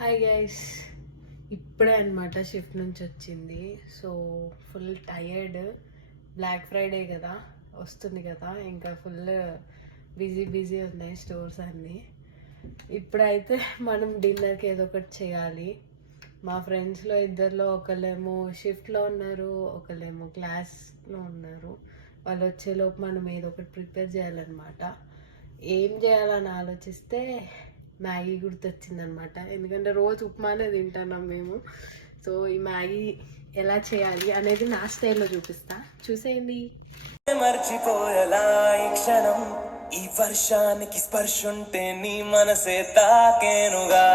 Hi guys, ఇప్పుడే అనమాట shift నుంచి వచ్చింది. So full tired. Black Friday కదా వస్తుంది కదా, ఇంకా ఫుల్ బిజీ ఉన్నాయి స్టోర్స్ అన్నీ. ఇప్పుడైతే మనం డిన్నర్కి ఏదో ఒకటి చేయాలి. మా ఫ్రెండ్స్లో ఇద్దరిలో ఒకళ్ళేమో షిఫ్ట్లో ఉన్నారు, ఒకళ్ళేమో క్లాస్లో ఉన్నారు. వాళ్ళు వచ్చేలోపు మనం ఏదో ఒకటి ప్రిపేర్ చేయాలన్నమాట. ఏం చేయాలని ఆలోచిస్తే మ్యాగీ గుర్తొచ్చిందనమాట. ఎందుకంటే రోజు ఉప్మానే తింటున్నాం మేము. సో ఈ మ్యాగీ ఎలా చేయాలి అనేది నా స్టైల్లో చూపిస్తా, చూసేయండి. మర్చిపోయేలా ఈ క్షణం, ఈ వర్షానికి స్పర్శుంటే నీ మనసే తాకేనుగా.